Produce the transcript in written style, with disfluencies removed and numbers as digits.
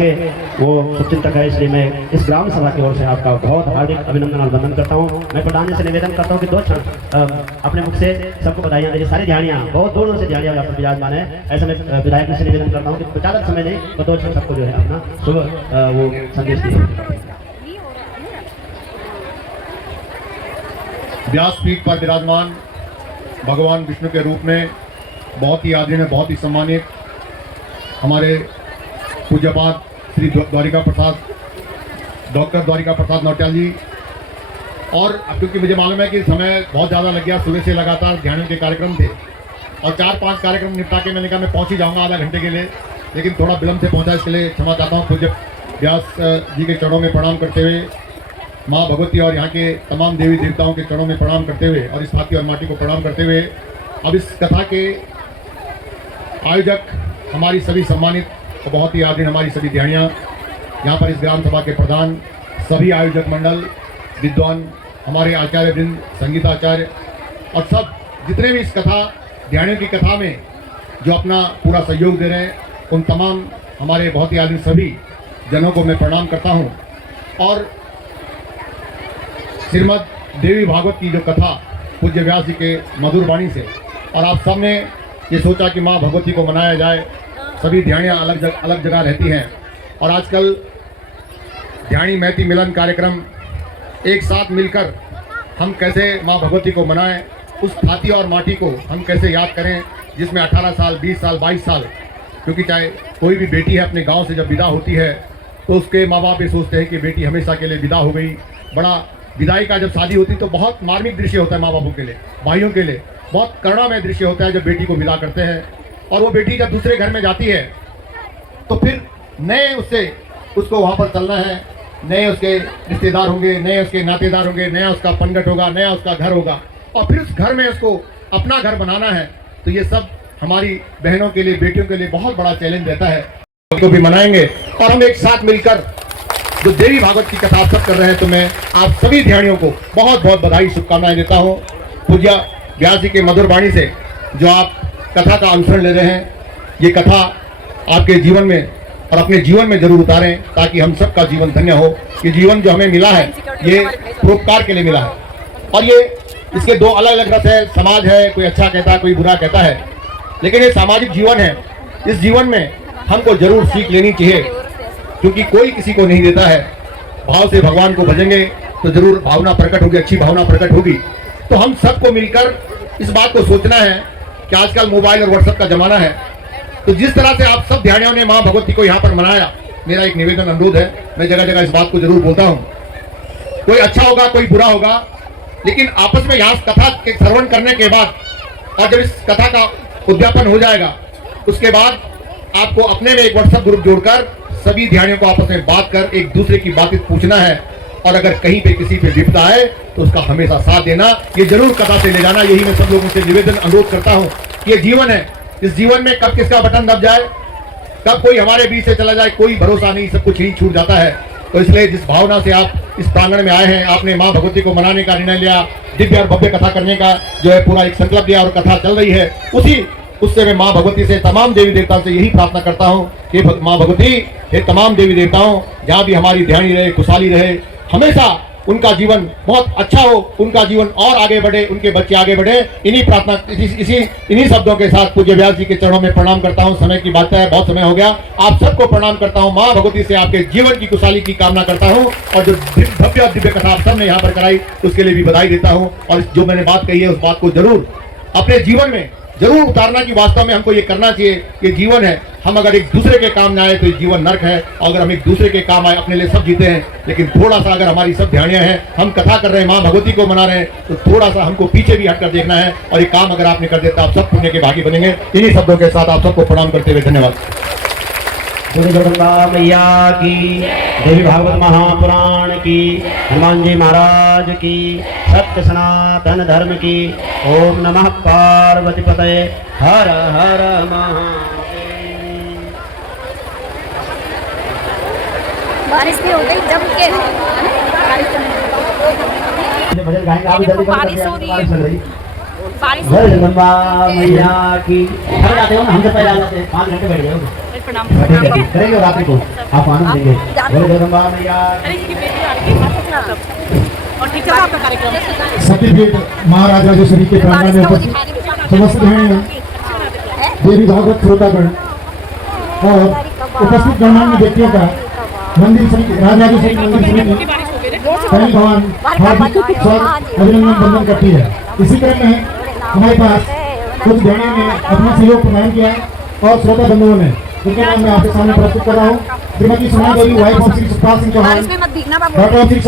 आपके वो शुभचिंतक है, इसलिए मैं इस ग्राम सभा की ओर से आपका बहुत हार्दिक अभिनंदन और वंदन करता हूँ। मैं प्रधान जी से निवेदन करता हूँ कि 2 क्षण अपने मुख से सबको बधाइयाँ दीजिए। सारी ध्यानियाँ बहुत दूर दूर से ध्यानियाँ यहाँ पर विराजमान है। ऐसे में विधायक से निवेदन करता हूँ कि ज़्यादा समय नहीं, तो 2 क्षण सबको जो है अपना शुभ वो संदेश दीजिए। व्यासपीठ पर विराजमान भगवान विष्णु के रूप में बहुत ही आदरणीय, बहुत ही सम्मानित हमारे पूज्यपाद श्री द्वारिका प्रसाद, डॉक्टर द्वारिका प्रसाद नौटियाल जी। और क्योंकि मुझे मालूम है कि समय बहुत ज़्यादा लग गया, सुबह से लगातार ध्यान के कार्यक्रम थे और 4-5 कार्यक्रम निपटा के मैंने कहा मैं पहुंच ही जाऊंगा आधा घंटे के लिए, लेकिन थोड़ा विलम्ब से पहुंचा, इसके लिए क्षमा चाहता हूँ। पूज्य व्यास जी के चरणों में प्रणाम करते हुए, माँ भगवती और यहाँ के तमाम देवी देवताओं के चरणों में प्रणाम करते हुए और इस हाथी और माटी को प्रणाम करते हुए, अब इस कथा के आयोजक हमारी सभी सम्मानित और बहुत ही आदरणीय हमारी सभी ध्यानियाँ, यहाँ पर इस ग्राम सभा के प्रधान, सभी आयोजक मंडल, विद्वान, हमारे आचार्य वृंद, संगीताचार्य और सब जितने भी इस कथा ध्यानियों की कथा में जो अपना पूरा सहयोग दे रहे हैं, उन तमाम हमारे बहुत ही आदरणीय सभी जनों को मैं प्रणाम करता हूँ। और श्रीमद् देवी भागवत की जो कथा पूज्य व्यास जी के मधुर वाणी से, और आप सब ने ये सोचा कि माँ भगवती को मनाया जाए। सभी ध्यानियाँ अलग जगह रहती हैं और आजकल ध्यानी महती मिलन कार्यक्रम एक साथ मिलकर हम कैसे माँ भगवती को मनाएं, उस हाथी और माटी को हम कैसे याद करें जिसमें 18 साल, 20 साल, 22 साल, क्योंकि चाहे कोई भी बेटी है अपने गांव से जब विदा होती है तो उसके माँ बाप ये सोचते हैं कि बेटी हमेशा के लिए विदा हो गई। बड़ा विदाई का जब शादी होती तो बहुत मार्मिक दृश्य होता है माँ बापों के लिए, भाइयों के लिए बहुत करुणामय दृश्य होता है जब बेटी को विदा करते हैं। और वो बेटी जब दूसरे घर में जाती है तो फिर नए उसको वहाँ पर चलना है, नए उसके रिश्तेदार होंगे, नए उसके नातेदार होंगे, नया उसका पंगत होगा, नया उसका घर होगा और फिर उस घर में उसको अपना घर बनाना है। तो ये सब हमारी बहनों के लिए, बेटियों के लिए बहुत बड़ा चैलेंज रहता है। तो भी मनाएंगे और हम एक साथ मिलकर जो देवी भागवत की कथा आप सब कर रहे हैं, तो मैं आप सभी ध्यानियों को बहुत बहुत बधाई, शुभकामनाएं देता हूँ। पूज्य व्यास जी के मधुर वाणी से जो आप कथा का अनुसरण ले रहे हैं, ये कथा आपके जीवन में और अपने जीवन में जरूर उतारें ताकि हम सबका जीवन धन्य हो। ये जीवन जो हमें मिला है ये परोपकार के लिए मिला है और ये इसके 2 अलग अलग रस है। समाज है, कोई अच्छा कहता है, कोई बुरा कहता है, लेकिन ये सामाजिक जीवन है। इस जीवन में हमको जरूर सीख लेनी चाहिए क्योंकि कोई किसी को नहीं देता है। भाव से भगवान को भजेंगे तो जरूर भावना प्रकट होगी, अच्छी भावना प्रकट होगी। तो हम सबको मिलकर इस बात को सोचना है कि आजकल मोबाइल और व्हाट्सएप का जमाना है, तो जिस तरह से आप सब ध्यानियों ने माँ भगवती को यहाँ पर मनाया, मेरा एक निवेदन अनुरोध है, मैं जगह जगह इस बात को जरूर बोलता हूँ, कोई अच्छा होगा कोई बुरा होगा, लेकिन आपस में यहाँ कथा के श्रवण करने के बाद और जब इस कथा का उद्यापन हो जाएगा उसके बाद आपको अपने में एक व्हाट्सएप ग्रुप जोड़कर सभी ध्यानियों को आपस में बात कर एक दूसरे की बातें पूछना है और अगर कहीं पे किसी पे विपदा आए तो उसका हमेशा साथ देना, ये जरूर कथा से ले जाना। यही मैं सब लोगों से निवेदन अनुरोध करता हूँ कि ये जीवन है, इस जीवन में कब किसका बटन दब जाए, कब कोई हमारे बीच से चला जाए, कोई भरोसा नहीं, सब कुछ ही छूट जाता है। तो इसलिए जिस भावना से आप इस प्रांगण में आए हैं, आपने माँ भगवती को मनाने का निर्णय लिया, दिव्य और भव्य कथा करने का जो है पूरा एक संकल्प लिया और कथा चल रही है, उससे मैं माँ भगवती से, तमाम देवी देवताओं से यही प्रार्थना करता हूँ कि माँ भगवती, हे तमाम देवी देवताओं, जहाँ भी हमारी ध्यानी रहे, खुशहाली रहे, हमेशा उनका जीवन बहुत अच्छा हो, उनका जीवन और आगे बढ़े, उनके बच्चे आगे बढ़े। इन्हीं प्रार्थना इन्हीं शब्दों के साथ पूज्य व्यास जी के चरणों में प्रणाम करता हूँ। समय की बात है, बहुत समय हो गया, आप सबको प्रणाम करता हूँ। माँ भगवती से आपके जीवन की खुशहाली की कामना करता हूँ और जो भव्य दिव्य कथा आप सबने यहाँ पर कराई उसके लिए भी बधाई देता हूँ। और जो मैंने बात कही है उस बात को जरूर अपने जीवन में जरूर उतारना कि वास्तव में हमको ये करना चाहिए। ये जीवन है, हम अगर एक दूसरे के काम ना आए तो ये जीवन नर्क है, अगर हम एक दूसरे के काम आए, अपने लिए सब जीते हैं, लेकिन थोड़ा सा अगर हमारी सब ध्यानियाँ हैं, हम कथा कर रहे हैं, माँ भगवती को मना रहे हैं, तो थोड़ा सा हमको पीछे भी हटकर देखना है और ये काम अगर आपने कर देता आप सब पुण्य के भागी बनेंगे। इन्हीं शब्दों के साथ आप सबको प्रणाम करते हुए धन्यवाद। जगदम्बा मैया की, देवी भागवत महापुराण की, हनुमान जी महाराज की, सत्य सनातन धर्म की। ओम नमः पार्वती पतये, हर हर महादेव। बारिश भी हो गई जब के भजन गाएंगे, आप जल्दी बारिश हो रही है। बारिश जगदम्बा मैया की घर जाते हो ना, हमसे पहले आ जाते हैं, 5 घंटे बैठ जाओ प्रणाम करेंगे और रात्रि को आप आनंद लेंगे। बोले जगदम्बा मैया और ठीक है आपका कार्यक्रम सर्टिफिकेट महाराज राजेश्वरी के प्रांगण में उपस्थित समस्त हैं देवी भागवत श्रोतागण और उपस्थित गणमान्य व्यक्तियों का मंदिर समिति राजराजेश्वरी मंदिर समिति पहल भवन हार्दिक स्वागत अभिनंदन बंदन करती है। इसी क्रम में हमारे पास कुछ ध्यानियों ने अपना सहयोग प्रदान किया और श्रोता बंधुओं ने उनके नाम मैं आपके सामने प्रस्तुत कर रहा हूँ। श्रीमती सोना देवी वाइफ ऑफ श्री सुखपाल सिंह चौहान, बारिश में मत भीगना बाबू डॉक्टर ऑफ श्री